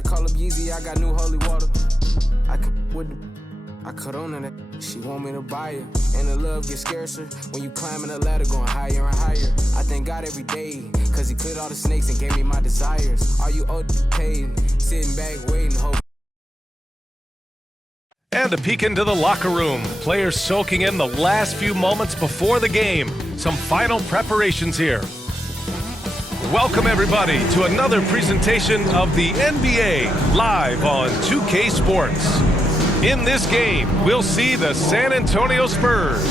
I call up Yeezy, I got new holy water. I cut on that. She want me to buy her. And the love gets scarcer when you climbing the ladder, going higher and higher. I thank God every day, cause he cleared all the snakes and gave me my desires. Are you paid? Sitting back, waiting, hope. And a peek into the locker room. Players soaking in the last few moments before the game. Some final preparations here. Welcome, everybody, to another presentation of the NBA live on 2K Sports. In this game, we'll see the San Antonio Spurs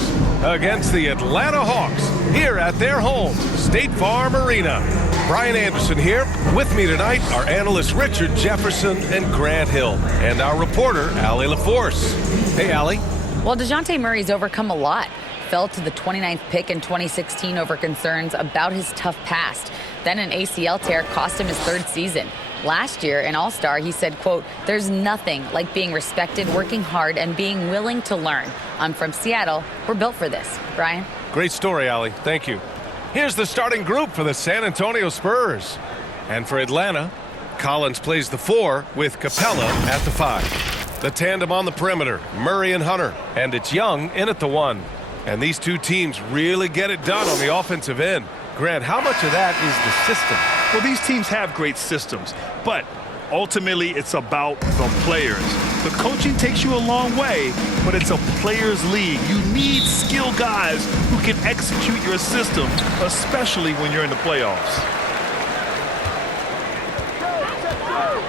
against the Atlanta Hawks here at their home, State Farm Arena. Brian Anderson here. With me tonight are analysts Richard Jefferson and Grant Hill, and our reporter, Allie LaForce. Hey, Allie. Well, DeJounte Murray's overcome a lot. Fell to the 29th pick in 2016 over concerns about his tough past. Then an ACL tear cost him his third season. Last year, in All-Star, he said, quote, "There's nothing like being respected, working hard, and being willing to learn. I'm from Seattle. We're built for this." Brian? Great story, Allie. Thank you. Here's the starting group for the San Antonio Spurs. And for Atlanta, Collins plays the 4 with Capella at the 5. The tandem on the perimeter, Murray and Hunter. And it's Young in at the 1. And these two teams really get it done on the offensive end. Grant, how much of that is the system? Well, these teams have great systems, but ultimately it's about the players. The coaching takes you a long way, but it's a players' league. You need skilled guys who can execute your system, especially when you're in the playoffs.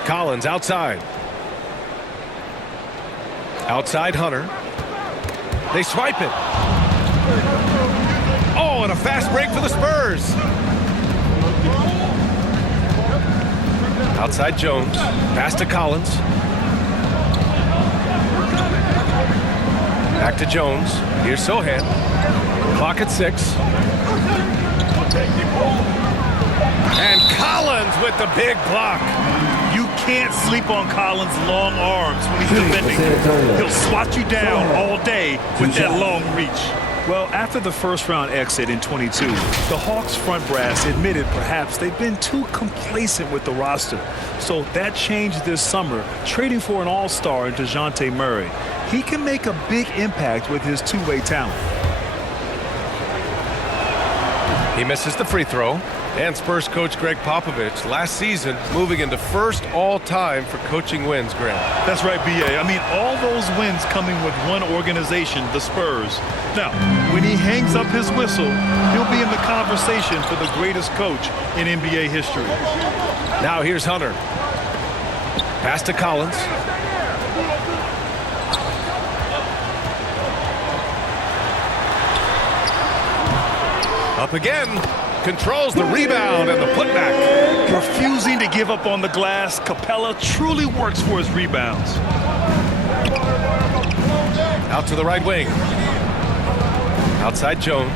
Collins outside. Outside Hunter. They swipe it. Oh, and a fast break for the Spurs. Outside Jones. Pass to Collins. Back to Jones. Here's Sohan. Clock at 6. And Collins with the big block. You can't sleep on Collins' long arms when he's defending. He'll swat you down all day with that long reach. Well, after the first-round exit in 22, the Hawks front brass admitted perhaps they've been too complacent with the roster. So that changed this summer, trading for an all-star in DeJounte Murray. He can make a big impact with his two-way talent. He misses the free throw. And Spurs coach Greg Popovich last season moving into first all-time for coaching wins, Grant. That's right, B.A. I mean, all those wins coming with one organization, the Spurs. Now, when he hangs up his whistle, he'll be in the conversation for the greatest coach in NBA history. Now here's Hunter. Pass to Collins. Up again. Controls the rebound and the putback. Refusing to give up on the glass, Capella truly works for his rebounds. Out to the right wing. Outside Jones.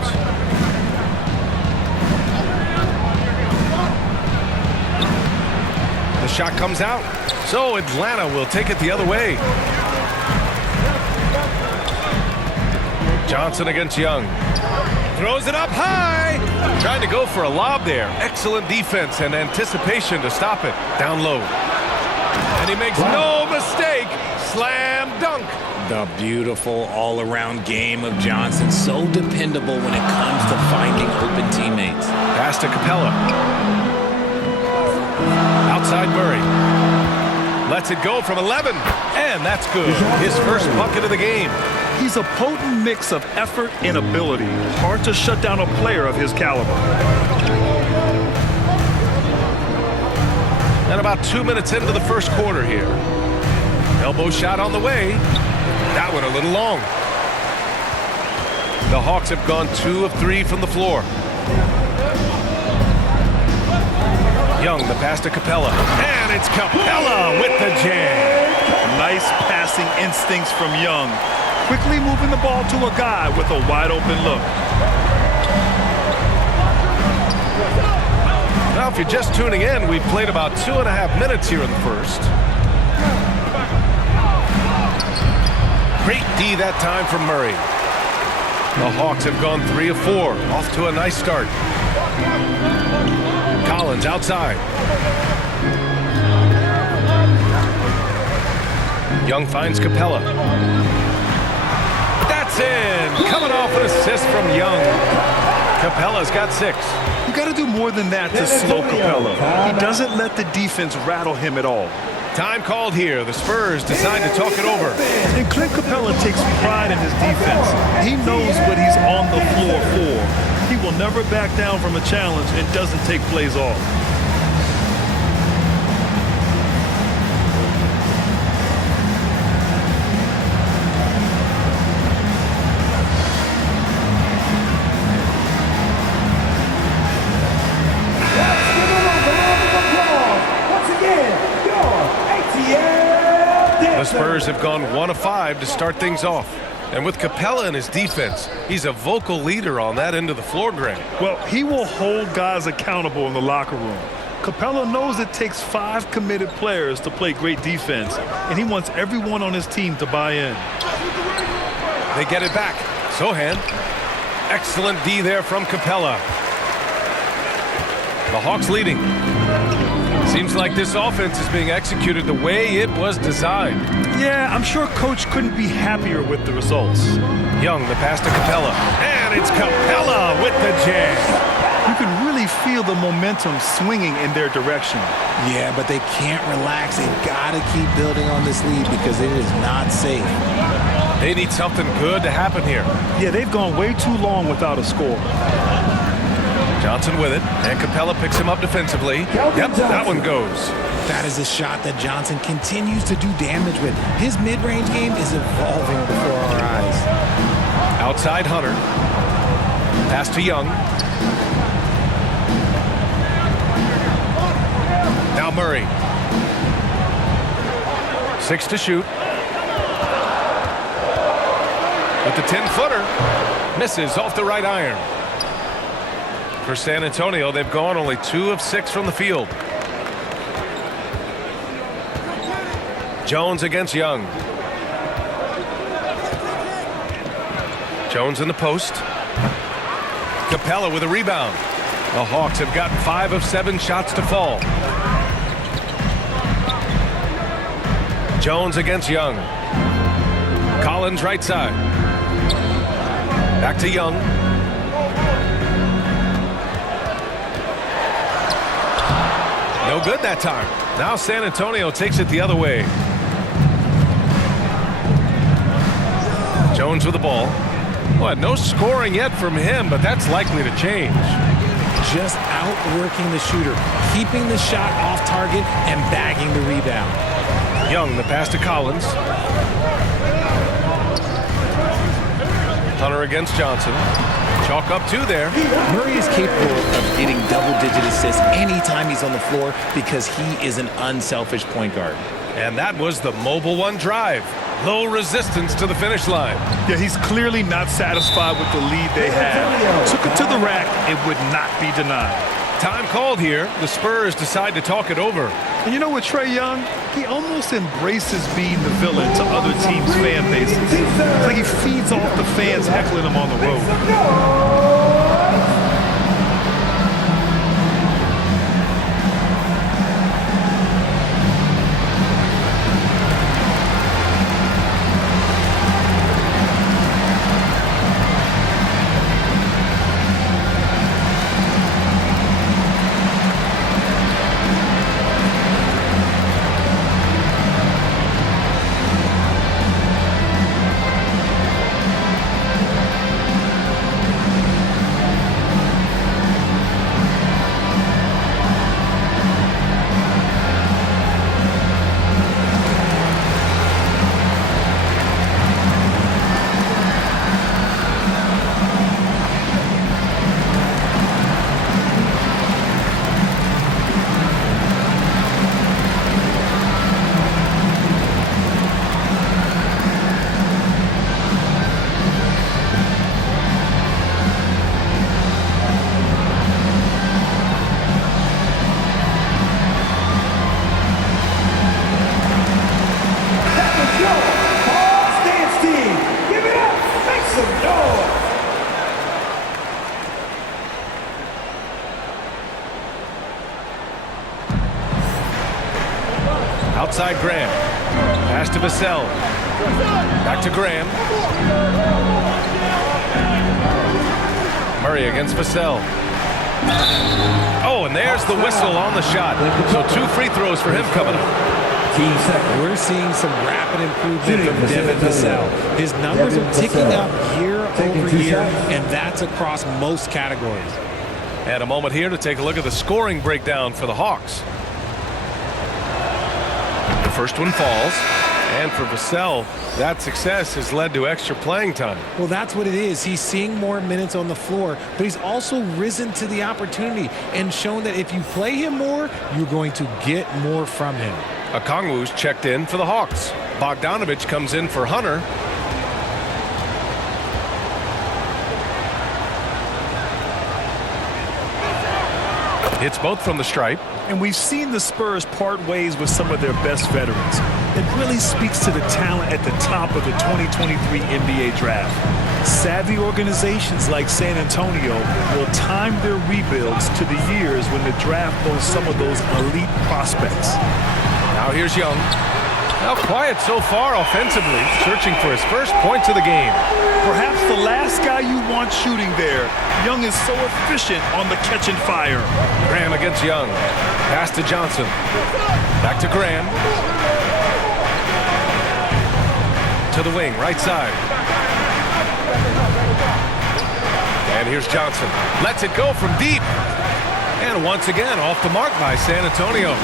The shot comes out. So Atlanta will take it the other way. Johnson against Young. Throws it up high. Trying to go for a lob there. Excellent defense and anticipation to stop it. Down low. And he makes no mistake. Slam dunk. The beautiful all-around game of Johnson. So dependable when it comes to finding open teammates. Pass to Capella. Outside Murray. Lets it go from 11. And that's good. His first bucket of the game. He's a potent mix of effort and ability. Hard to shut down a player of his caliber. And about 2 minutes into the first quarter here. Elbow shot on the way. That one a little long. The Hawks have gone 2 of 3 from the floor. Young, the pass to Capella. And it's Capella with the jam. Nice passing instincts from Young. Quickly moving the ball to a guy with a wide-open look. Now, if you're just tuning in, we've played about 2.5 minutes here in the first. Great D that time from Murray. The Hawks have gone 3 of 4. Off to a nice start. Collins outside. Young finds Capella. That's in! Coming off an assist from Young. Capella's got 6. You got to do more than that to slow Capella. He doesn't let the defense rattle him at all. Time called here. The Spurs decide to talk it over. And Clint Capella takes pride in his defense. He knows what he's on the floor for. He will never back down from a challenge and doesn't take plays off. The Spurs have gone 1 of 5 to start things off. And with Capella in his defense, he's a vocal leader on that end of the floor, Greg. Well, he will hold guys accountable in the locker room. Capella knows it takes 5 committed players to play great defense, and he wants everyone on his team to buy in. They get it back. Sohan. Excellent D there from Capella. The Hawks leading. Seems like this offense is being executed the way it was designed. Yeah, I'm sure Coach couldn't be happier with the results. Young, the pass to Capella. And it's Capella with the jam. You can really feel the momentum swinging in their direction. Yeah, but they can't relax. They've got to keep building on this lead because it is not safe. They need something good to happen here. Yeah, they've gone way too long without a score. Johnson with it, and Capella picks him up defensively. Yep, that one goes. That is a shot that Johnson continues to do damage with. His mid-range game is evolving before our eyes. Outside Hunter. Pass to Young. Now Murray. 6 to shoot. With the 10-footer. Misses off the right iron. For San Antonio, they've gone only 2 of 6 from the field. Jones against Young. Jones in the post. Capella with a rebound. The Hawks have gotten 5 of 7 shots to fall. Jones against Young. Collins right side. Back to Young. No good that time. Now San Antonio takes it the other way. Jones with the ball. What? No scoring yet from him, but that's likely to change. Just outworking the shooter, keeping the shot off target and bagging the rebound. Young, the pass to Collins. Hunter against Johnson. Chalk up 2 there. Murray is capable of getting double-digit assists anytime he's on the floor because he is an unselfish point guard. And that was the mobile 1 drive. Low resistance to the finish line. Yeah, he's clearly not satisfied with the lead they have. Took it to the rack. It would not be denied. Time called here. The Spurs decide to talk it over. And you know what, Trae Young? He almost embraces being the villain to other teams' fan bases. It's like he feeds off the fans heckling him on the road. Outside Graham. Pass to Vassell. Back to Graham. Murray against Vassell. Oh, and there's the whistle on the shot. So 2 free throws for him coming up. We're seeing some rapid improvement from Devin Vassell. His numbers are ticking up year over year, and that's across most categories. And a moment here to take a look at the scoring breakdown for the Hawks. The first one falls. And for Vassell, that success has led to extra playing time. Well, that's what it is. He's seeing more minutes on the floor, but he's also risen to the opportunity and shown that if you play him more, you're going to get more from him. Okongwu's checked in for the Hawks. Bogdanovich comes in for Hunter. Hits both from the stripe. And we've seen the Spurs part ways with some of their best veterans. It really speaks to the talent at the top of the 2023 NBA draft. Savvy organizations like San Antonio will time their rebuilds to the years when the draft boasts some of those elite prospects. Now here's Young. Now quiet so far offensively, searching for his first points of the game. Perhaps the last guy you want shooting there. Young is so efficient on the catch and fire. Graham against Young. Pass to Johnson. Back to Graham. To the wing, right side. And here's Johnson. Lets it go from deep. And once again, off the mark by San Antonio.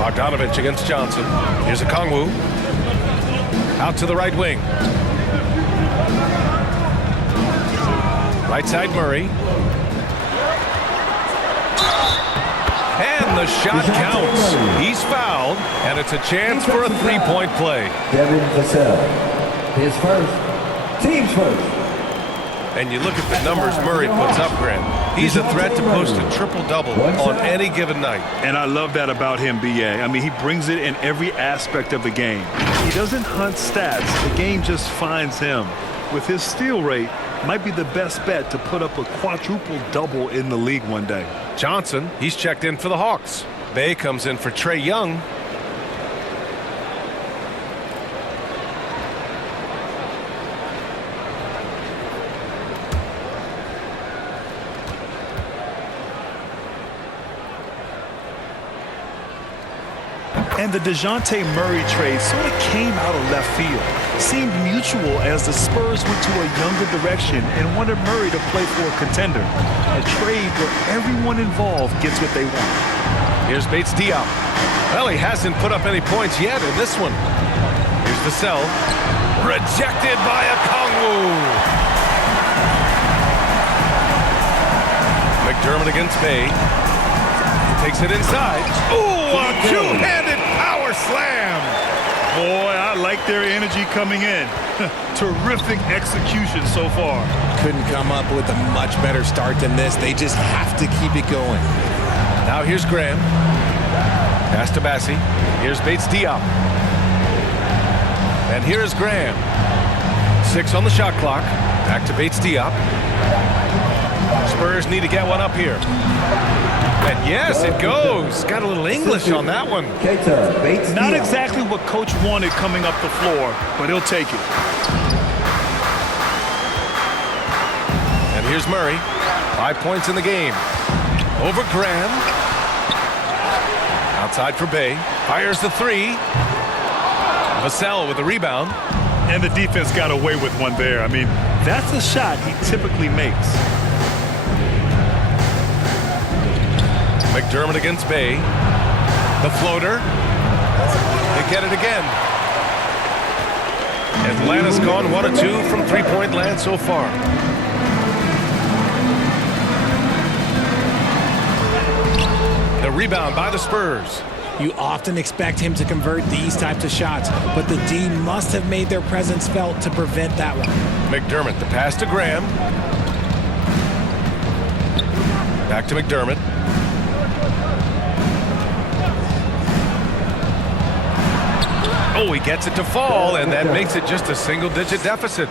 Bogdanovich against Johnson. Here's Okongwu. Out to the right wing. Right side Murray. And the shot counts. He's fouled, and it's a chance for a three-point play. Devin Vassell, his first, team's first. And you look at the numbers Murray puts up, Grant. He's a threat to post a triple-double on any given night. And I love that about him, B.A. I mean, he brings it in every aspect of the game. He doesn't hunt stats. The game just finds him. With his steal rate, might be the best bet to put up a quadruple-double in the league one day. Johnson, he's checked in for the Hawks. Bay comes in for Trae Young. And the DeJounte Murray trade sort of came out of left field. Seemed mutual as the Spurs went to a younger direction and wanted Murray to play for a contender. A trade where everyone involved gets what they want. Here's Bates Diop. Well, he hasn't put up any points yet in this one. Here's Vassell. Rejected by Okongwu. McDermott against Bay. Takes it inside. Ooh, a two-handed power slam. Boy, I like their energy coming in. Terrific execution so far. Couldn't come up with a much better start than this. They just have to keep it going. Now here's Graham. Pass to Bassi. Here's Bates Diop. And here's Graham. 6 on the shot clock. Back to Bates Diop. Spurs need to get one up here. And yes, it goes. Got a little English on that one. Not exactly what Coach wanted coming up the floor, but he'll take it. And here's Murray. 5 points in the game. Over Graham. Outside for Bay. Fires the three. Vassell with the rebound. And the defense got away with one there. I mean, that's a shot he typically makes. McDermott against Bay. The floater. They get it again. Atlanta's gone 1 of 2 from three-point land so far. The rebound by the Spurs. You often expect him to convert these types of shots, but the D must have made their presence felt to prevent that one. McDermott, the pass to Graham. Back to McDermott. Oh, he gets it to fall, and that makes it just a single-digit deficit.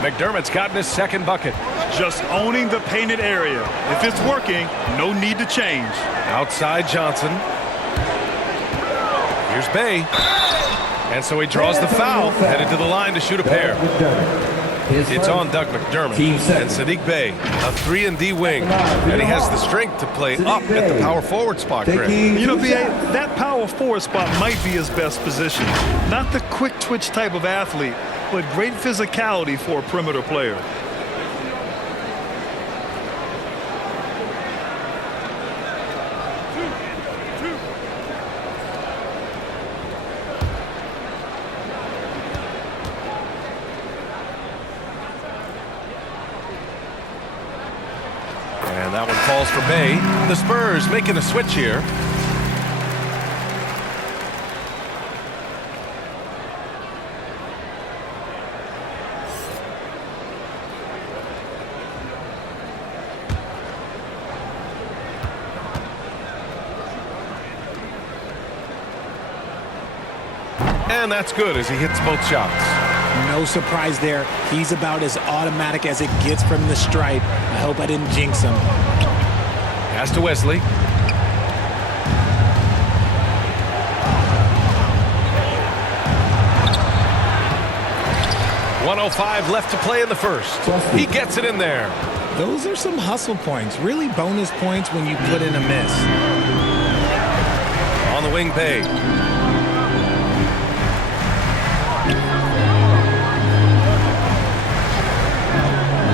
McDermott's gotten his second bucket. Just owning the painted area. If it's working, no need to change. Outside Johnson. Here's Bay. And so he draws the foul, headed to the line to shoot a pair. It's on Doug McDermott and Sadiq Bey, a 3-and-D wing, and he has the strength to play up at the power forward spot, Greg. You know, VA, that power forward spot might be his best position. Not the quick twitch type of athlete, but great physicality for a perimeter player. And that one falls for Bay. The Spurs making a switch here. And that's good as he hits both shots. No surprise there. He's about as automatic as it gets from the stripe. I hope I didn't jinx him. Pass to Wesley. .105 left to play in the first. He gets it in there. Those are some hustle points. Really bonus points when you put in a miss. On the wing, Bay.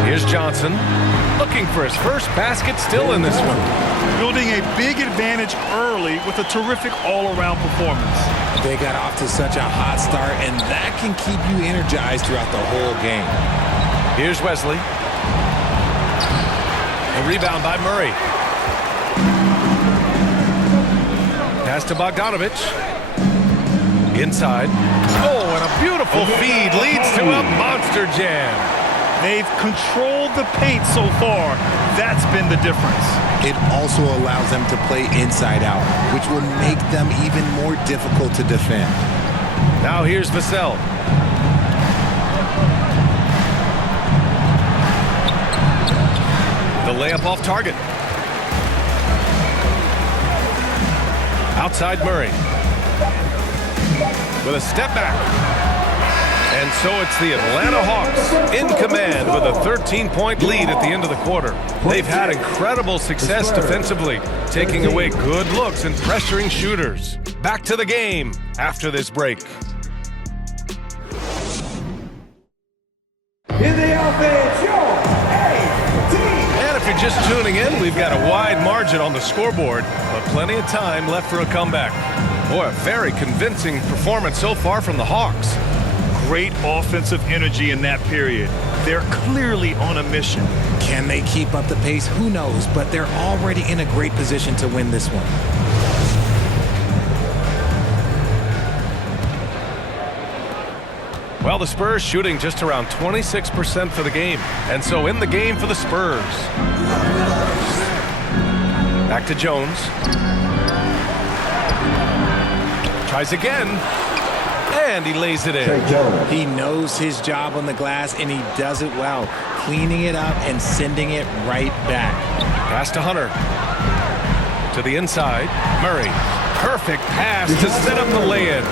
Here's Johnson, looking for his first basket, still in this one. Building a big advantage early with a terrific all-around performance. They got off to such a hot start, and that can keep you energized throughout the whole game. Here's Wesley. A rebound by Murray. Pass to Bogdanovich. Inside. Oh, and a beautiful feed leads to a monster jam. They've controlled the paint so far. That's been the difference. It also allows them to play inside out, which will make them even more difficult to defend. Now here's Vassell. The layup off target. Outside Murray. With a step back. And so it's the Atlanta Hawks in command with a 13-point lead at the end of the quarter. They've had incredible success defensively, taking away good looks and pressuring shooters. Back to the game after this break. In the offense, your A-team. And if you're just tuning in, we've got a wide margin on the scoreboard, but plenty of time left for a comeback. Boy, a very convincing performance so far from the Hawks. Great offensive energy in that period. They're clearly on a mission. Can they keep up the pace? Who knows, but they're already in a great position to win this one. Well, the Spurs shooting just around 26% for the game. And so in the game for the Spurs. Back to Jones. Tries again. And he lays it in. He knows his job on the glass, and he does it well, cleaning it up and sending it right back. Pass to Hunter. To the inside. Murray. Perfect pass to set up the lay-in.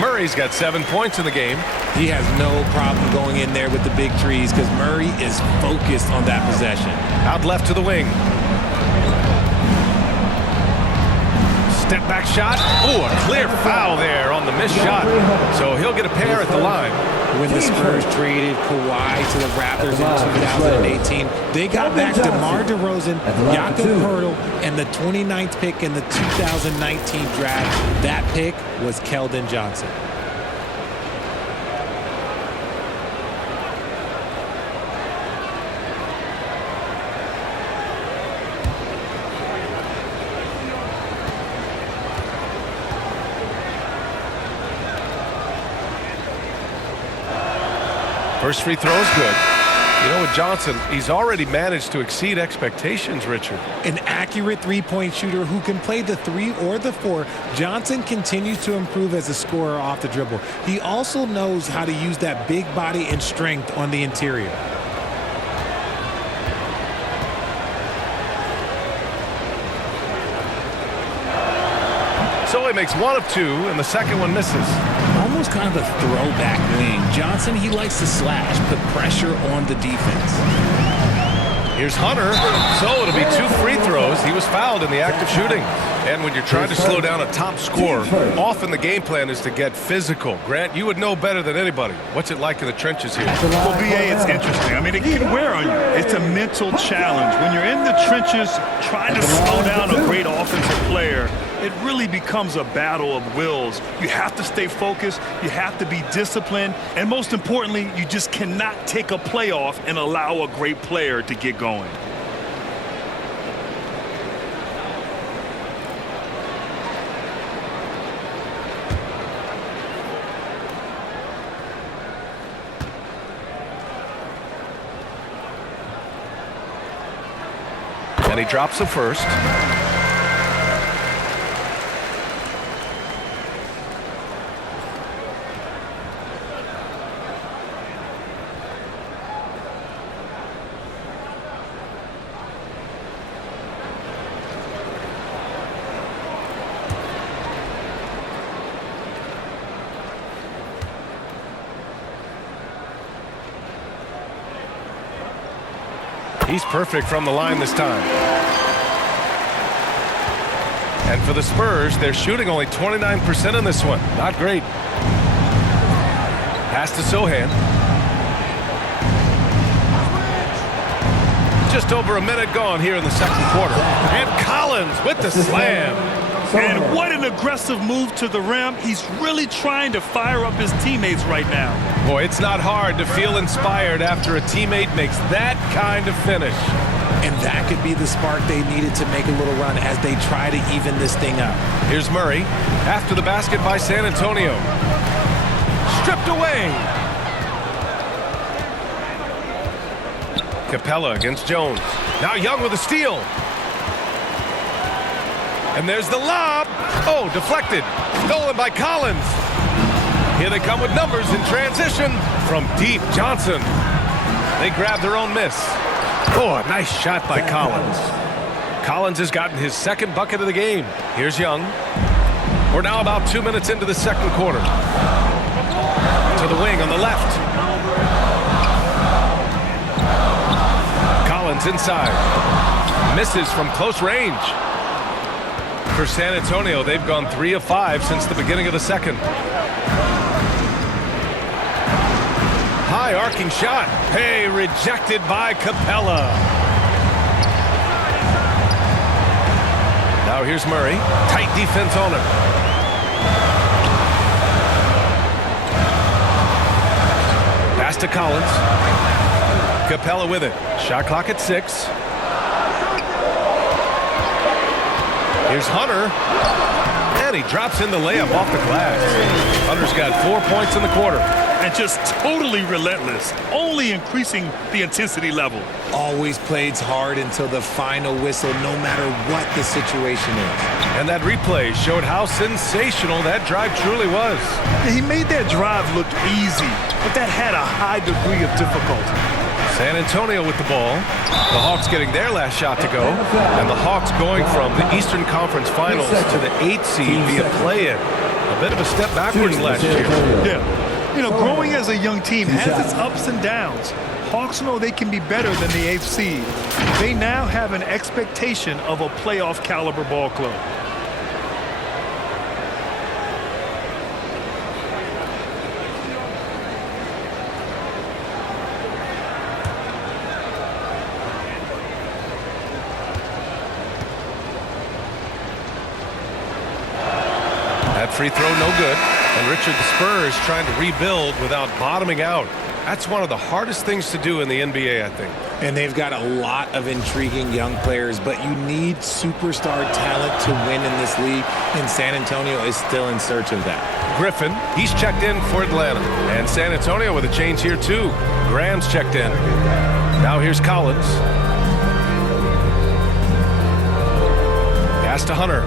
Murray's got 7 points in the game. He has no problem going in there with the big trees because Murray is focused on that possession. Out left to the wing. Step back shot. Oh, a clear foul there on the missed shot. So he'll get a pair at the line. When the Spurs traded Kawhi to the Raptors in 2018, they got back DeMar DeRozan, Jakob Poeltl, and the 29th pick in the 2019 draft. That pick was Keldon Johnson. First free throw is good. You know, with Johnson, he's already managed to exceed expectations, Richard. An accurate three-point shooter who can play the 3 or the 4, Johnson continues to improve as a scorer off the dribble. He also knows how to use that big body and strength on the interior. So he makes one of two, and the second one misses. Almost kind of a throwback wing. Johnson, he likes to slash, put pressure on the defense. Here's Hunter. So it'll be 2 free throws. He was fouled in the act of shooting. And when you're trying to slow down a top scorer, often the game plan is to get physical. Grant, you would know better than anybody. What's it like in the trenches here? Well, BA, it's interesting. I mean, it can wear on you. It's a mental challenge. When you're in the trenches trying to slow down a great offensive player, it really becomes a battle of wills. You have to stay focused. You have to be disciplined. And most importantly, you just cannot take a play off and allow a great player to get going. And he drops the first. He's perfect from the line this time. And for the Spurs, they're shooting only 29% in this one. Not great. Pass to Sohan. Just over a minute gone here in the second quarter. And Collins with the slam. And what an aggressive move to the rim. He's really trying to fire up his teammates right now. Boy, it's not hard to feel inspired after a teammate makes that kind of finish. And that could be the spark they needed to make a little run as they try to even this thing up. Here's Murray after the basket by San Antonio. Stripped away. Capella against Jones. Now Young with a steal. And there's the lob. Oh, deflected. Stolen by Collins. Here they come with numbers in transition from deep. Johnson. They grab their own miss. Oh, a nice shot by Collins. Collins has gotten his second bucket of the game. Here's Young. We're now about 2 minutes into the second quarter. To the wing on the left. Collins inside. Misses from close range. For San Antonio, they've gone 3 of 5 since the beginning of the second. High arcing shot. Hey, rejected by Capella. Now here's Murray. Tight defense on him. Pass to Collins. Capella with it. Shot clock at 6. Here's Hunter. And he drops in the layup off the glass. Hunter's got 4 points in the quarter. And just totally relentless, only increasing the intensity level. Always plays hard until the final whistle, no matter what the situation is. And that replay showed how sensational that drive truly was. He made that drive look easy, but that had a high degree of difficulty. San Antonio with the ball. The Hawks getting their last shot to go. And the Hawks going from the Eastern Conference Finals to the 8th seed via play-in. A bit of a step backwards last year. Yeah. You know, growing as a young team has its ups and downs. Hawks know they can be better than the 8th seed. They now have an expectation of a playoff caliber ball club. That free throw no good. And Richard, the Spurs trying to rebuild without bottoming out. That's one of the hardest things to do in the NBA, I think. And they've got a lot of intriguing young players, but you need superstar talent to win in this league, and San Antonio is still in search of that. Griffin, he's checked in for Atlanta. And San Antonio with a change here, too. Graham's checked in. Now here's Collins. Pass to Hunter.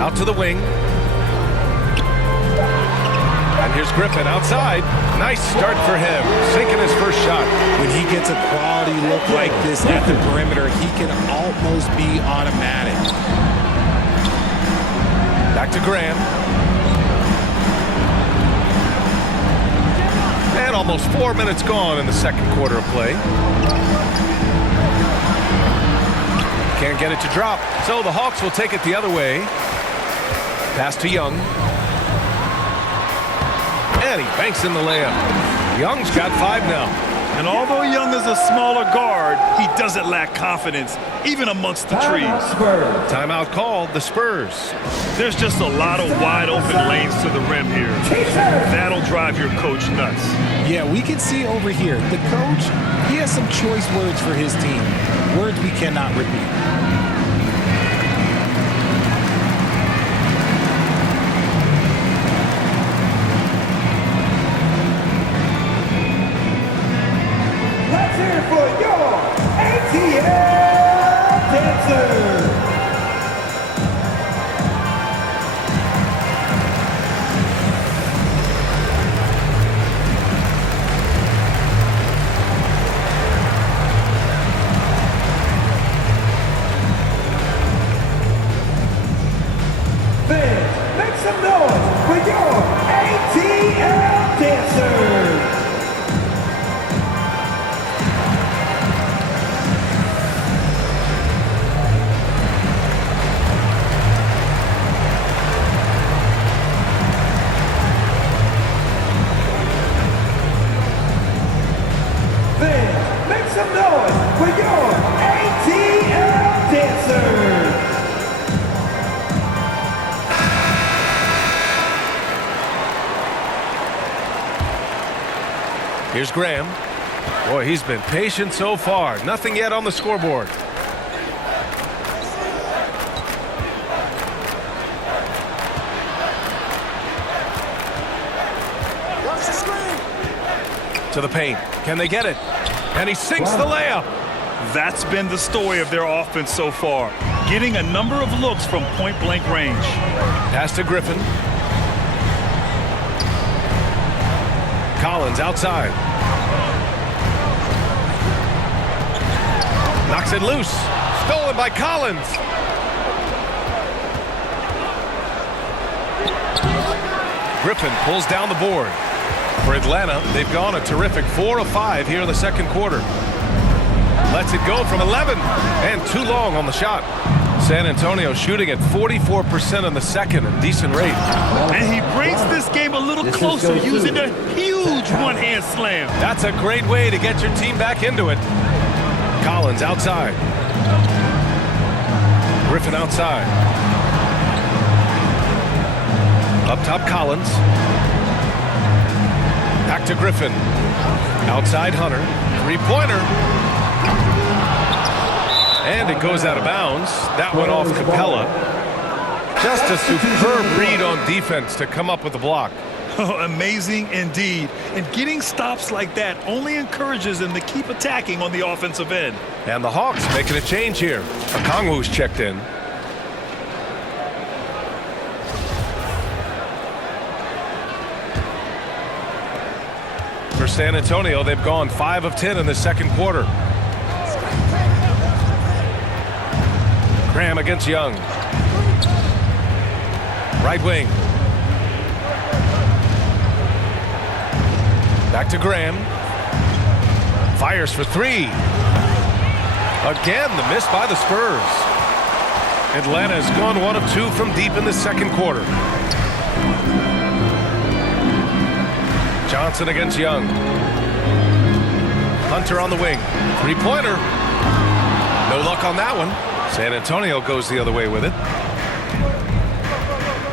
Out to the wing. And here's Griffin outside. Nice start for him. Sinking his first shot. When he gets a quality look like this at the perimeter, he can almost be automatic. Back to Graham. And almost 4 minutes gone in the second quarter of play. Can't get it to drop. So the Hawks will take it the other way. Pass to Young. And he banks in the layup. Young's got 5 now. And although Young is a smaller guard, he doesn't lack confidence, even amongst the trees. Timeout called, the Spurs. There's just a lot of wide open lanes to the rim here. That'll drive your coach nuts. Yeah, we can see over here, the coach, he has some choice words for his team. Words we cannot repeat. For your ATL dancer. Fans, make some noise for your ATL dancer. Make some noise for your ATL dancer. Here's Graham. Boy, he's been patient so far. Nothing yet on the scoreboard. To the paint. Can they get it? And he sinks the layup. That's been the story of their offense so far, getting a number of looks from point-blank range. Pass to Griffin. Collins outside. Knocks it loose. Stolen by Collins. Griffin pulls down the board. For Atlanta, they've gone a terrific 4 of 5 here in the second quarter. Lets it go from 11 and too long on the shot. San Antonio shooting at 44% in the second, a decent rate. And he brings this game a little closer using a huge one-hand slam. That's a great way to get your team back into it. Collins outside. Griffin outside. Up top, Collins. Back to Griffin. Outside Hunter. Three-pointer. And it goes out of bounds. That went off Capella. Just a superb read on defense to come up with the block. Oh, amazing indeed. And getting stops like that only encourages them to keep attacking on the offensive end. And the Hawks making a change here. Okongwu's checked in. For San Antonio, they've gone 5 of 10 in the second quarter. Graham against Young. Right wing. Back to Graham. Fires for 3. Again, the miss by the Spurs. Atlanta has gone 1 of 2 from deep in the second quarter. Johnson against Young. Hunter on the wing. Three-pointer. No luck on that one. San Antonio goes the other way with it.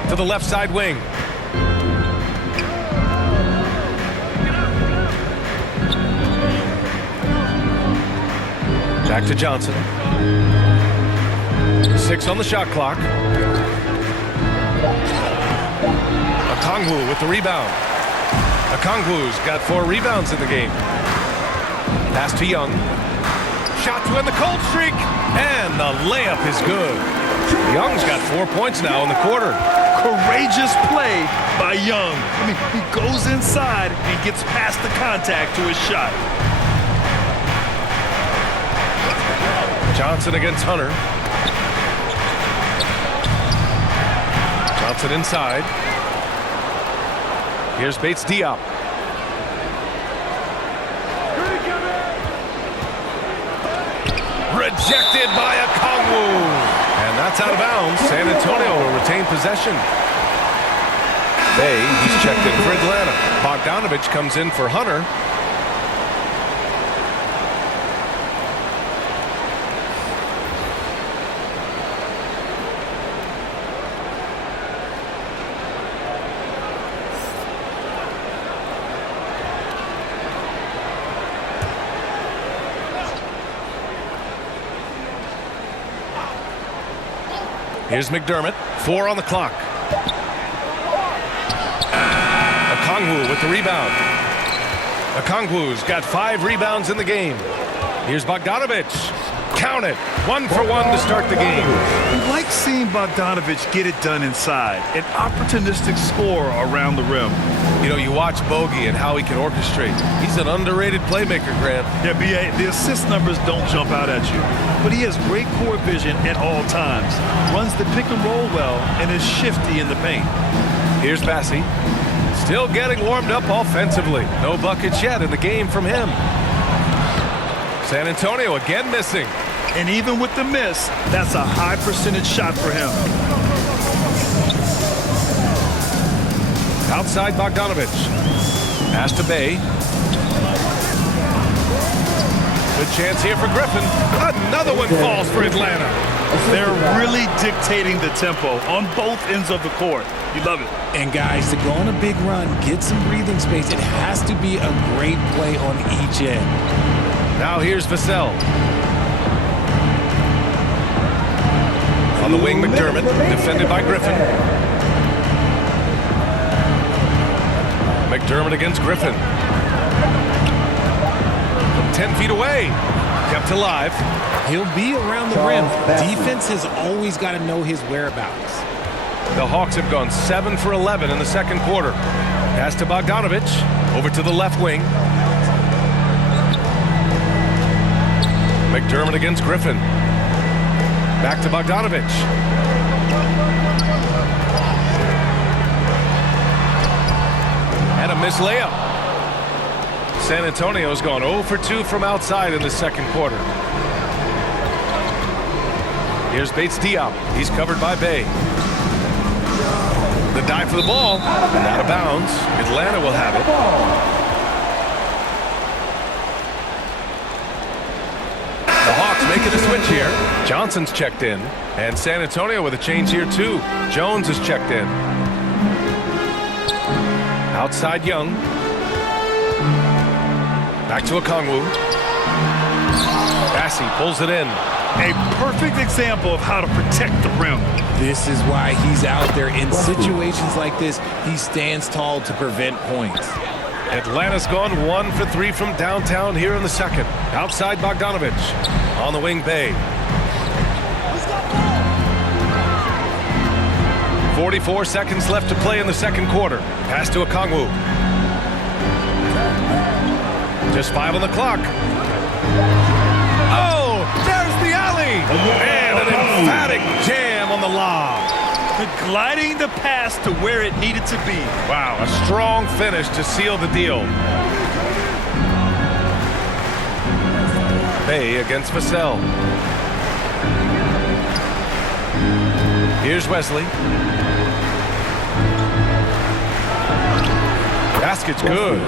To the left side wing. Back to Johnson. 6 on the shot clock. Okongwu with the rebound. Okongwu's got 4 rebounds in the game. Pass to Young. Shot to end the cold streak. And the layup is good. Young's got 4 points now in the quarter. Courageous play by Young. I mean, he goes inside and gets past the contact to his shot. Johnson against Hunter. Bounce it inside. Here's Bates Diop. Rejected by Okongwu. And that's out of bounds. San Antonio will retain possession. Bay, he's checked in for Atlanta. Bogdanovich comes in for Hunter. Here's McDermott. 4 on the clock. Okongwu with the rebound. Okongwu's got 5 rebounds in the game. Here's Bogdanovich. Count it. 1 for 1 to start the game. We like seeing Bogdanovich get it done inside. An opportunistic scorer around the rim. You know, you watch Bogey and how he can orchestrate. He's an underrated playmaker, Grant. Yeah, B.A., the assist numbers don't jump out at you. But he has great court vision at all times. Runs the pick and roll well and is shifty in the paint. Here's Bassi. Still getting warmed up offensively. No buckets yet in the game from him. San Antonio again missing. And even with the miss, that's a high percentage shot for him. Outside Bogdanovich. Pass to Bay. Good chance here for Griffin. Another one falls for Atlanta. They're really dictating the tempo on both ends of the court. You love it. And guys, to go on a big run, get some breathing space, it has to be a great play on each end. Now here's Vassell. On the wing, McDermott, defended by Griffin. McDermott against Griffin. From 10 feet away. Kept alive. He'll be around the rim. Defense has always got to know his whereabouts. The Hawks have gone 7 for 11 in the second quarter. Pass to Bogdanovich. Over to the left wing. McDermott against Griffin. Back to Bogdanovich. And a missed layup. San Antonio's gone 0 for 2 from outside in the second quarter. Here's Bates Diop. He's covered by Bay. The dive for the ball. And out of bounds. Atlanta will have it. The Hawks making a switch here. Johnson's checked in. And San Antonio with a change here too. Jones is checked in. Outside Young. Back to Okongwu. Bassi pulls it in. A perfect example of how to protect the rim. This is why he's out there. In situations like this, he stands tall to prevent points. Atlanta's gone 1 for 3 from downtown here in the second. Outside Bogdanovich. On the wing, Bay. 44 seconds left to play in the second quarter. Pass to Okongwu. Just 5 on the clock. Oh, there's the alley. And an emphatic jam on the lob. Gliding the pass to where it needed to be. Wow, a strong finish to seal the deal. Bay against Vassell. Here's Wesley. Basket's good.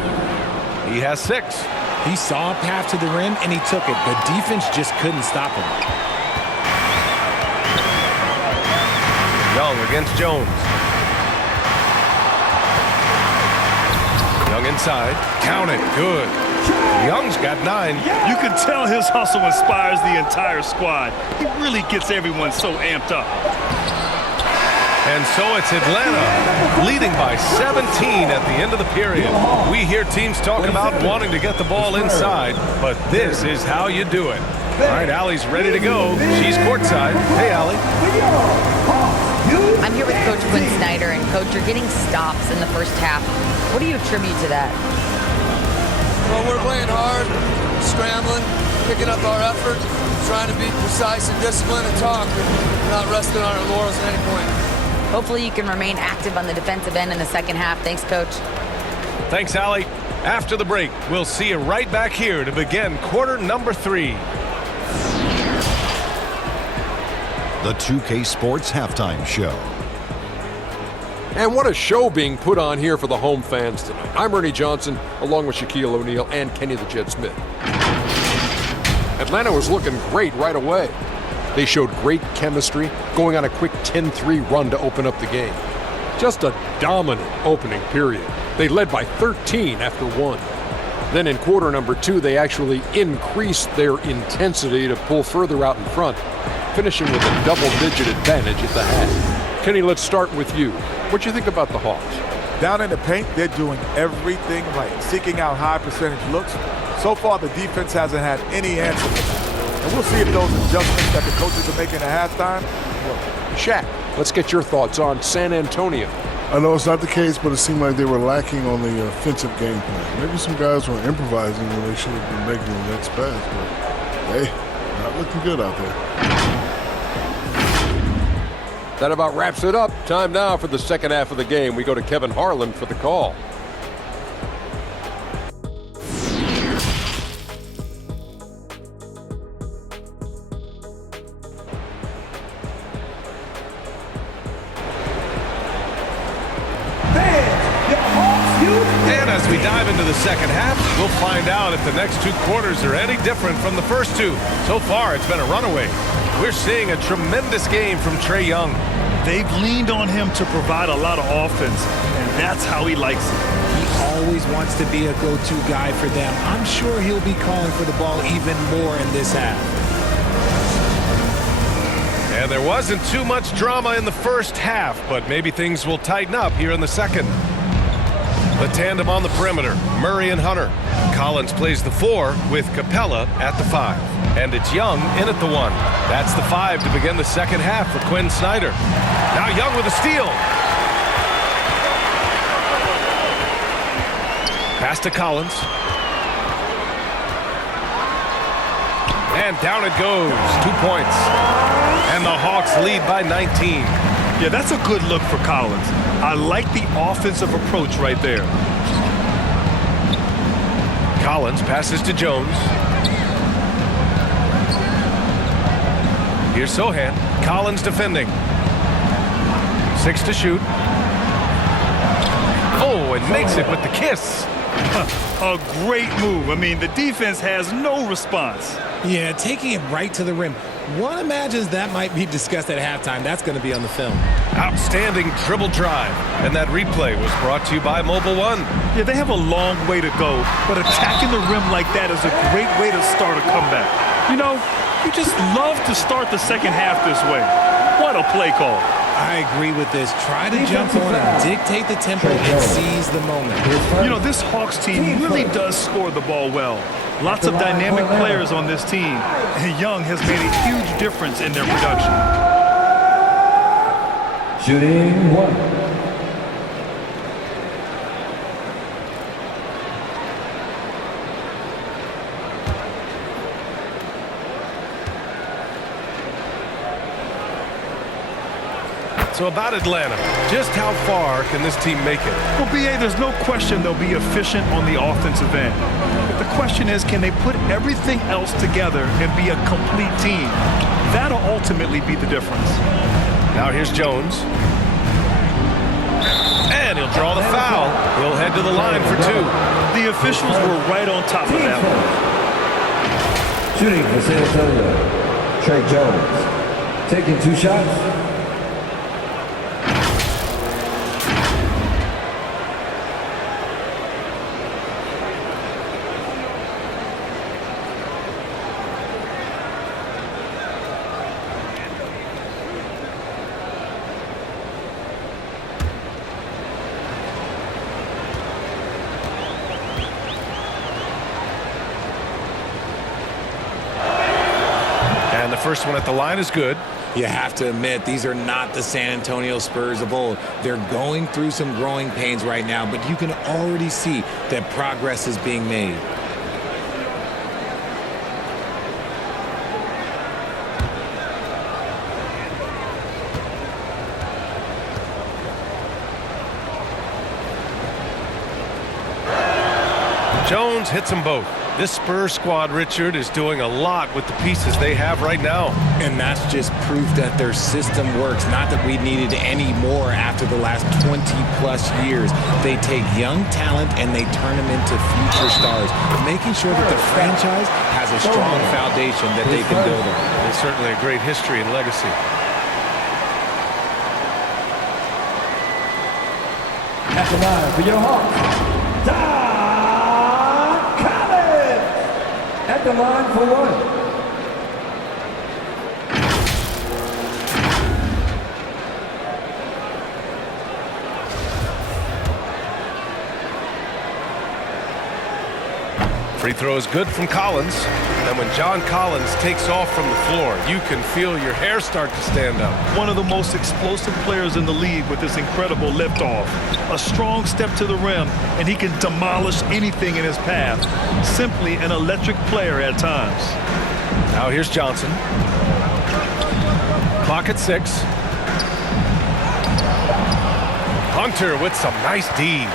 He has 6. He saw a path to the rim and he took it. The defense just couldn't stop him. Young against Jones. Young inside. Count it. Good. Young's got 9. You can tell his hustle inspires the entire squad. He really gets everyone so amped up. And so it's Atlanta leading by 17 at the end of the period. We hear teams talk about wanting to get the ball inside, but this is how you do it. All right, Allie's ready to go. She's courtside. Hey, Allie. I'm here with Coach Quinn Snyder, and Coach, you're getting stops in the first half. What do you attribute to that? Well, we're playing hard, scrambling, picking up our effort, trying to be precise and disciplined and talk, and not resting on our laurels at any point. Hopefully you can remain active on the defensive end in the second half. Thanks, Coach. Thanks, Allie. After the break, we'll see you right back here to begin quarter number 3. The 2K Sports Halftime Show. And what a show being put on here for the home fans tonight. I'm Ernie Johnson, along with Shaquille O'Neal and Kenny the Jet Smith. Atlanta was looking great right away. They showed great chemistry, going on a quick 10-3 run to open up the game. Just a dominant opening period. They led by 13 after 1. Then in quarter number 2, they actually increased their intensity to pull further out in front, finishing with a double-digit advantage at the half. Kenny, let's start with you. What do you think about the Hawks? Down in the paint, they're doing everything right, seeking out high percentage looks. So far, the defense hasn't had any answer for that. And we'll see if those adjustments that the coaches are making at halftime work. Shaq, let's get your thoughts on San Antonio. I know it's not the case, but it seemed like they were lacking on the offensive game plan. Maybe some guys were improvising when they should have been making the next pass, but hey, not looking good out there. That about wraps it up. Time now for the second half of the game. We go to Kevin Harlan for the call. And as we dive into the second half, we'll find out if the next 2 quarters are any different from the first 2. So far, it's been a runaway. We're seeing a tremendous game from Trae Young. They've leaned on him to provide a lot of offense, and that's how he likes it. He always wants to be a go-to guy for them. I'm sure he'll be calling for the ball even more in this half. And there wasn't too much drama in the first half, but maybe things will tighten up here in the second. The tandem on the perimeter, Murray and Hunter. Collins plays the 4 with Capella at the 5. And it's Young in at the 1. That's the 5 to begin the second half for Quinn Snyder. Now Young with a steal. Pass to Collins. And down it goes. 2 points. And the Hawks lead by 19. Yeah, that's a good look for Collins. I like the offensive approach right there. Collins passes to Jones. Here's Sohan. Collins defending. 6 to shoot. Oh, and makes it with the kiss. A great move. I mean, the defense has no response. Yeah, taking it right to the rim. One imagines that might be discussed at halftime. That's going to be on the film. Outstanding dribble drive. And that replay was brought to you by Mobile One. Yeah, they have a long way to go, but attacking the rim like that is a great way to start a comeback. You know, you just love to start the second half this way. What a play call. I agree with this. Try to jump on and dictate the tempo and seize the moment. You know, this Hawks team really does score the ball well. Lots of dynamic players on this team, and Young has made a huge difference in their production. Shooting 1. So about Atlanta, just how far can this team make it? Well, B.A., there's no question they'll be efficient on the offensive end. But the question is, can they put everything else together and be a complete team? That'll ultimately be the difference. Now here's Jones. And he'll draw the foul. He'll head to the line for 2. The officials were right on top of that one. Shooting for San Antonio, Trae Jones. Taking 2 shots. The first one at the line is good. You have to admit, these are not the San Antonio Spurs of old. They're going through some growing pains right now, but you can already see that progress is being made. Jones hits them both. This Spurs squad, Richard, is doing a lot with the pieces they have right now. And that's just proof that their system works. Not that we needed any more after the last 20-plus years. They take young talent and they turn them into future stars, making sure that the franchise has a strong foundation that they can build on. It's certainly a great history and legacy. At the line for your Hawks, at the line for one. Free throw is good from Collins. And when John Collins takes off from the floor, you can feel your hair start to stand up. One of the most explosive players in the league with this incredible liftoff. A strong step to the rim, and he can demolish anything in his path. Simply an electric player at times. Now here's Johnson. Clock at 6. Hunter with some nice D.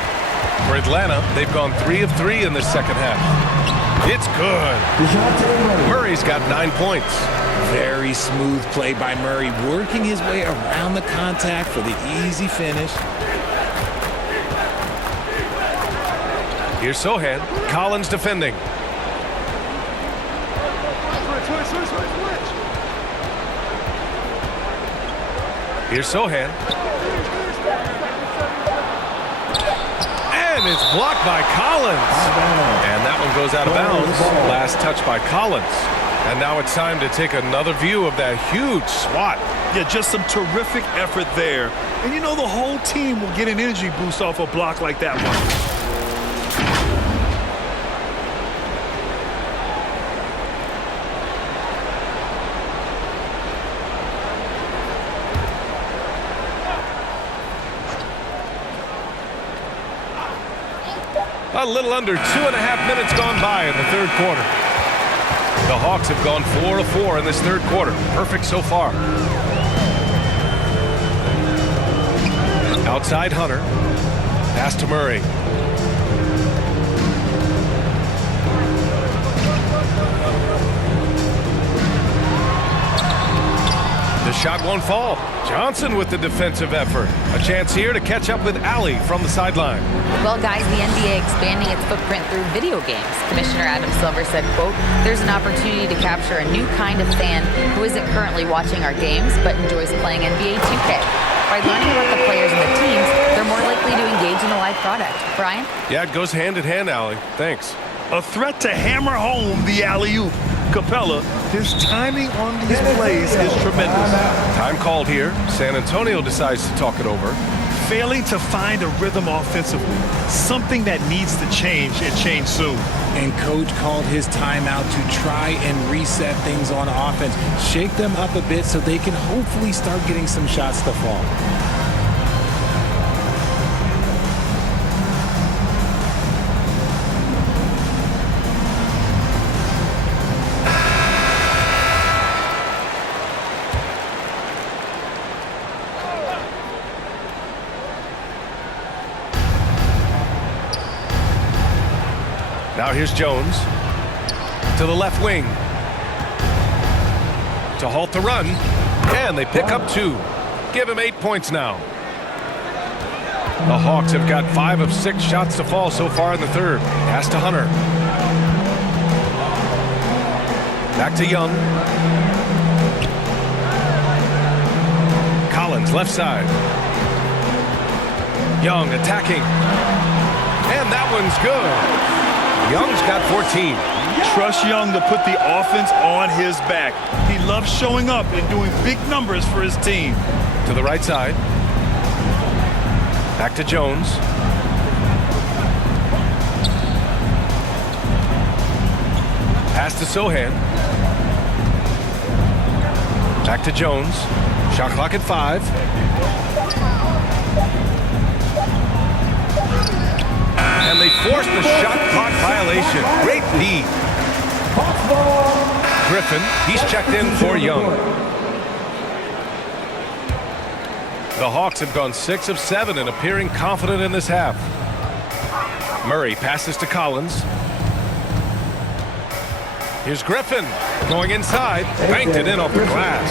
For Atlanta, they've gone 3 of 3 in this second half. It's good. Murray's got 9 points. Very smooth play by Murray, working his way around the contact for the easy finish. Here's Sohan. Collins defending. Here's Sohan. And it's blocked by Collins. And that one goes out of bounds. Last touch by Collins. And now it's time to take another view of that huge swat. Yeah, just some terrific effort there. And you know the whole team will get an energy boost off a block like that one. A little under 2.5 minutes gone by in the third quarter. The Hawks have gone 4 of 4 in this third quarter. Perfect so far. Outside Hunter. Pass to Murray. The shot won't fall. Johnson with the defensive effort. A chance here to catch up with Allie from the sideline. Well, guys, the NBA expanding its footprint through video games. Commissioner Adam Silver said, quote, "There's an opportunity to capture a new kind of fan who isn't currently watching our games but enjoys playing NBA 2K. By learning about the players and the teams, they're more likely to engage in the live product." Brian? Yeah, it goes hand in hand, Allie. Thanks. A threat to hammer home the alley-oop. Capella, his timing on these plays is tremendous. Time called here. San Antonio decides to talk it over. Failing to find a rhythm offensively. Something that needs to change and change soon. And coach called his timeout to try and reset things on offense. Shake them up a bit so they can hopefully start getting some shots to fall. Now here's Jones to the left wing to halt the run, and they pick up 2. Give him 8 points now. The Hawks have got 5 of 6 shots to fall so far in the third. Pass to Hunter. Back to Young. Collins left side. Young attacking, and that one's good. Young's got 14. Trust Young to put the offense on his back. He loves showing up and doing big numbers for his team. To the right side. Back to Jones. Pass to Sohan. Back to Jones. Shot clock at 5. And they forced the shot clock violation. Great lead. Griffin, he's checked in for Young. The Hawks have gone 6 of 7 and appearing confident in this half. Murray passes to Collins. Here's Griffin going inside, banked it in off the glass.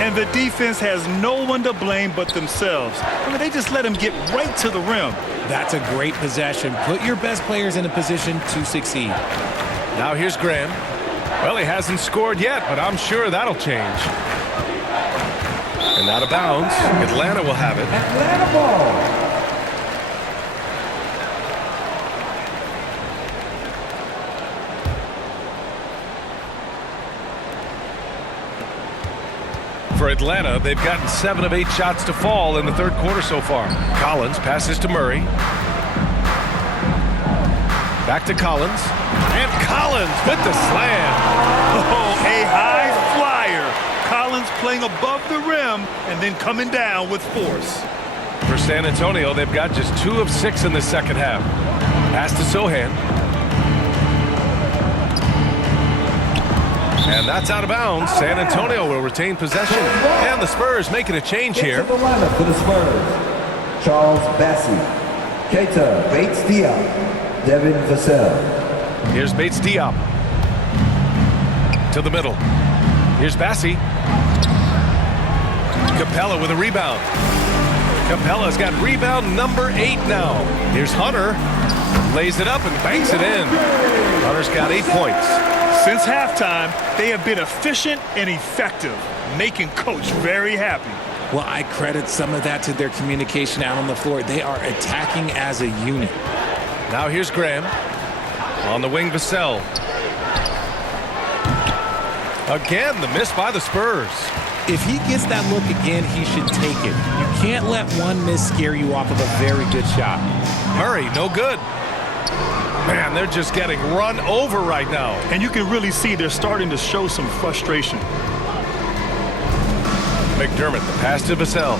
And the defense has no one to blame but themselves. I mean, they just let him get right to the rim. That's a great possession. Put your best players in a position to succeed. Now here's Graham. Well, he hasn't scored yet, but I'm sure that'll change. And out of bounds. Atlanta will have it. Atlanta ball. For Atlanta, they've gotten 7 of 8 shots to fall in the third quarter so far. Collins passes to Murray. Back to Collins. And Collins with the slam. Oh, a high flyer. Collins playing above the rim and then coming down with force. For San Antonio, they've got just 2 of 6 in the second half. Pass to Sohan. And that's out of bounds. San Antonio will retain possession. And the Spurs making a change here. Into the lineup for the Spurs. Charles Bassey, Keita Bates-Diop, Devin Vassell. Here's Bates-Diop. To the middle. Here's Bassey. Capella with a rebound. Capella's got rebound number 8 now. Here's Hunter. Lays it up and banks it in. Hunter's got 8 points. Since halftime, they have been efficient and effective, making Coach very happy. Well, I credit some of that to their communication out on the floor. They are attacking as a unit. Now here's Graham. On the wing, Vassell. Again, the miss by the Spurs. If he gets that look again, he should take it. You can't let one miss scare you off of a very good shot. Murray, no good. Man, they're just getting run over right now. And you can really see they're starting to show some frustration. McDermott, the pass to Vassell.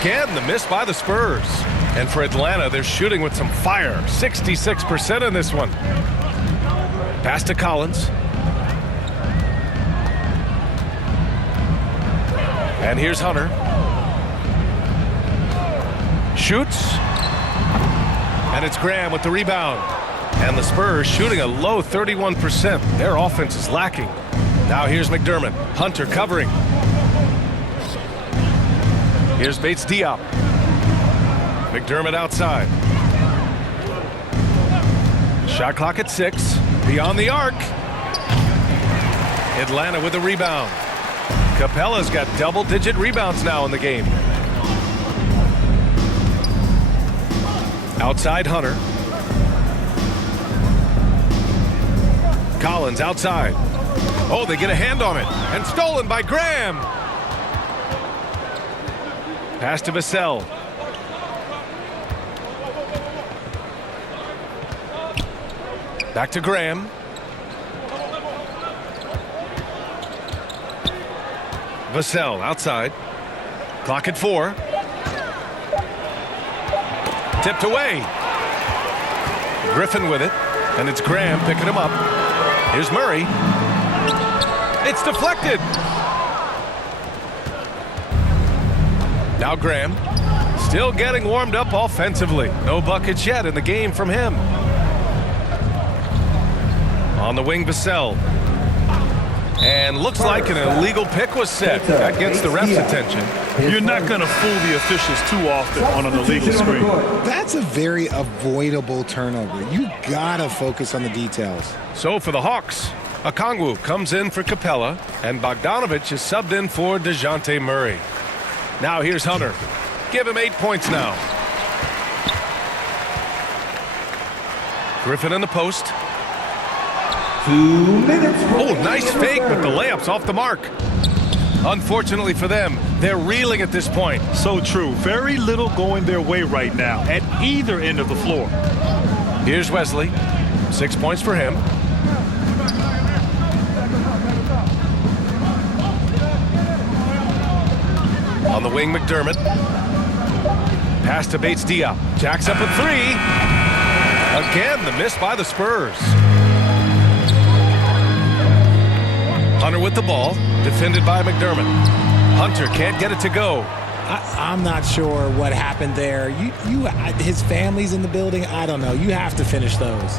Again, the miss by the Spurs. And for Atlanta, they're shooting with some fire. 66% in this one. Pass to Collins. And here's Hunter. Shoots. And it's Graham with the rebound. And the Spurs shooting a low 31%. Their offense is lacking. Now here's McDermott. Hunter covering. Here's Bates-Diop. McDermott outside. Shot clock at 6. Beyond the arc. Atlanta with the rebound. Capella's got double-digit rebounds now in the game. Outside Hunter. Collins outside. Oh, they get a hand on it. And stolen by Graham. Pass to Vassell. Back to Graham. Vassell outside. Clock at 4. Tipped away. Griffin with it. And it's Graham picking him up. Here's Murray. It's deflected. Now Graham. Still getting warmed up offensively. No buckets yet in the game from him. On the wing, Vassell. And looks like an illegal pick was set. That gets the ref's attention. You're not going to fool the officials too often on an illegal screen. That's a very avoidable turnover. You gotta focus on the details. So for the Hawks, Okongwu comes in for Capella, and Bogdanovich is subbed in for DeJounte Murray. Now here's Hunter. Give him 8 points now. Griffin in the post. 2 minutes. Oh, nice fake, but the layup's off the mark. Unfortunately for them, they're reeling at this point. So true. Very little going their way right now at either end of the floor. Here's Wesley. 6 points for him. On the wing, McDermott. Pass to Bates-Diop. Jacks up a 3. Again, the miss by the Spurs. Hunter with the ball, defended by McDermott. Hunter can't get it to go. I'm not sure what happened there. His family's in the building. I don't know. You have to finish those.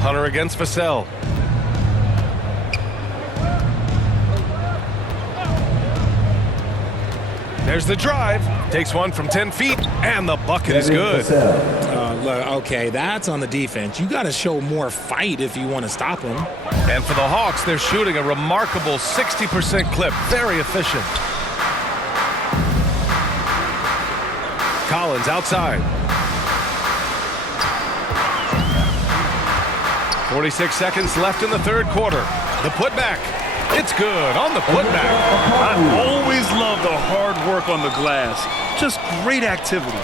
Hunter against Vassell. There's the drive. Takes one from 10 feet, and the bucket is good. Okay, that's on the defense. You got to show more fight if you want to stop him. And for the Hawks, they're shooting a remarkable 60% clip. Very efficient. Collins outside. 46 seconds left in the third quarter. The putback. It's good on the putback. I always love the hard work on the glass. Just great activity.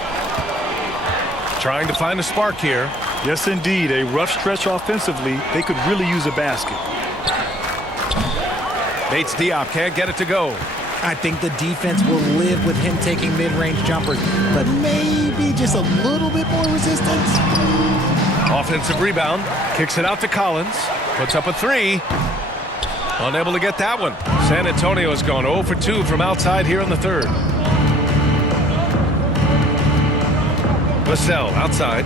Trying to find a spark here. Yes, indeed. A rough stretch offensively. They could really use a basket. Bates Diop can't get it to go. I think the defense will live with him taking mid-range jumpers, but maybe just a little bit more resistance. Offensive rebound. Kicks it out to Collins. Puts up a three. Unable to get that one. San Antonio has gone 0 for 2 from outside here in the third. Vassell outside.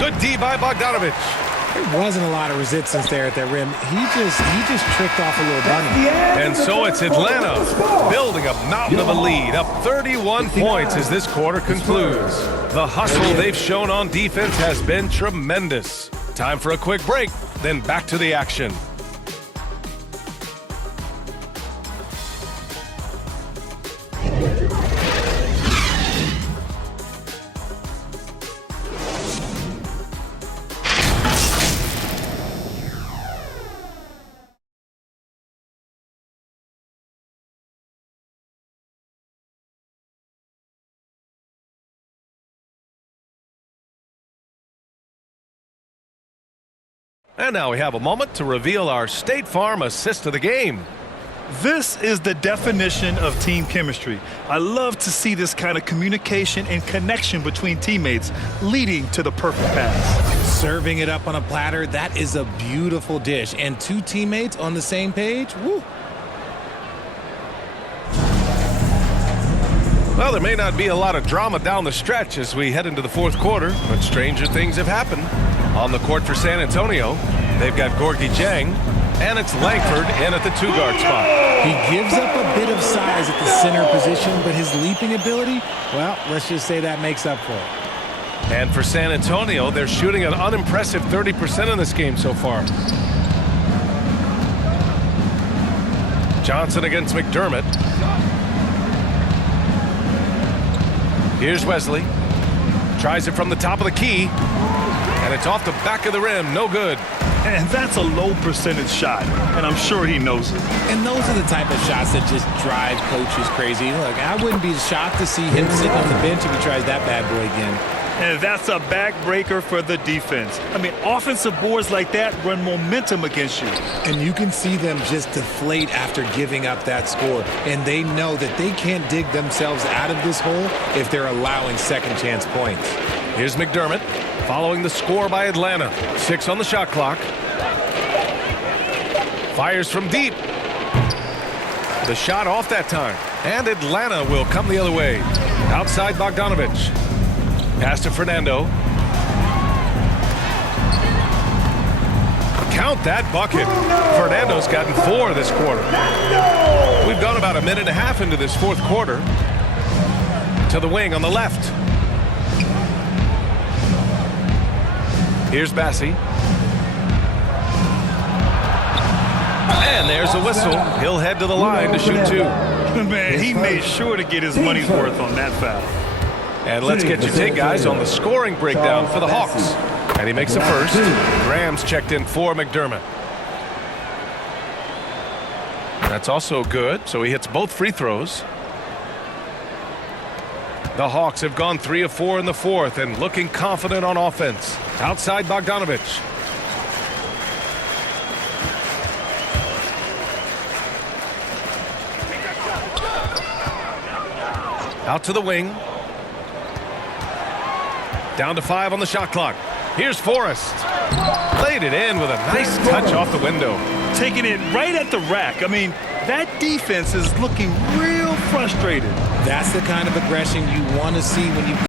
Good D by Bogdanovich. There wasn't a lot of resistance there at that rim. He just tricked off a little bunny. And so it's Atlanta building a mountain of a lead, up 31 points as this quarter concludes. The hustle they've shown on defense has been tremendous. Time for a quick break, then back to the action. And now we have a moment to reveal our State Farm assist of the game. This is the definition of team chemistry. I love to see this kind of communication and connection between teammates leading to the perfect pass. Serving it up on a platter, that is a beautiful dish. And two teammates on the same page, woo. Well, there may not be a lot of drama down the stretch as we head into the fourth quarter, but stranger things have happened. On the court for San Antonio, they've got Gorgui Dieng, and it's Langford in at the two-guard spot. He gives up a bit of size at the center position, but his leaping ability, well, let's just say that makes up for it. And for San Antonio, they're shooting an unimpressive 30% in this game so far. Johnson against McDermott. Here's Wesley. Tries it from the top of the key. And it's off the back of the rim. No good. And that's a low percentage shot. And I'm sure he knows it. And those are the type of shots that just drive coaches crazy. Look, I wouldn't be shocked to see him sitting on the bench if he tries that bad boy again. And that's a backbreaker for the defense. I mean, offensive boards like that run momentum against you. And you can see them just deflate after giving up that score. And they know that they can't dig themselves out of this hole if they're allowing second chance points. Here's McDermott following the score by Atlanta. 6 on the shot clock. Fires from deep. The shot off that time. And Atlanta will come the other way. Outside Bogdanovich. Pass to Fernando. Count that bucket. Fernando's gotten 4 this quarter. We've gone about a minute and a half into this fourth quarter. To the wing on the left. Here's Bassi. And there's a whistle. He'll head to the line to shoot 2. Man, he made sure to get his money's worth on that foul. And let's get your take, guys, on the scoring breakdown for the Hawks. And he makes the first. Graham's checked in for McDermott. That's also good, so he hits both free throws. The Hawks have gone 3 of 4 in the fourth and looking confident on offense. Outside Bogdanovich. Out to the wing. Down to 5 on the shot clock. Here's Forrest. Laid it in with a nice touch off the window. taking it right at the rack. I mean, that defense is looking real frustrated. That's the kind of aggression you want to see when you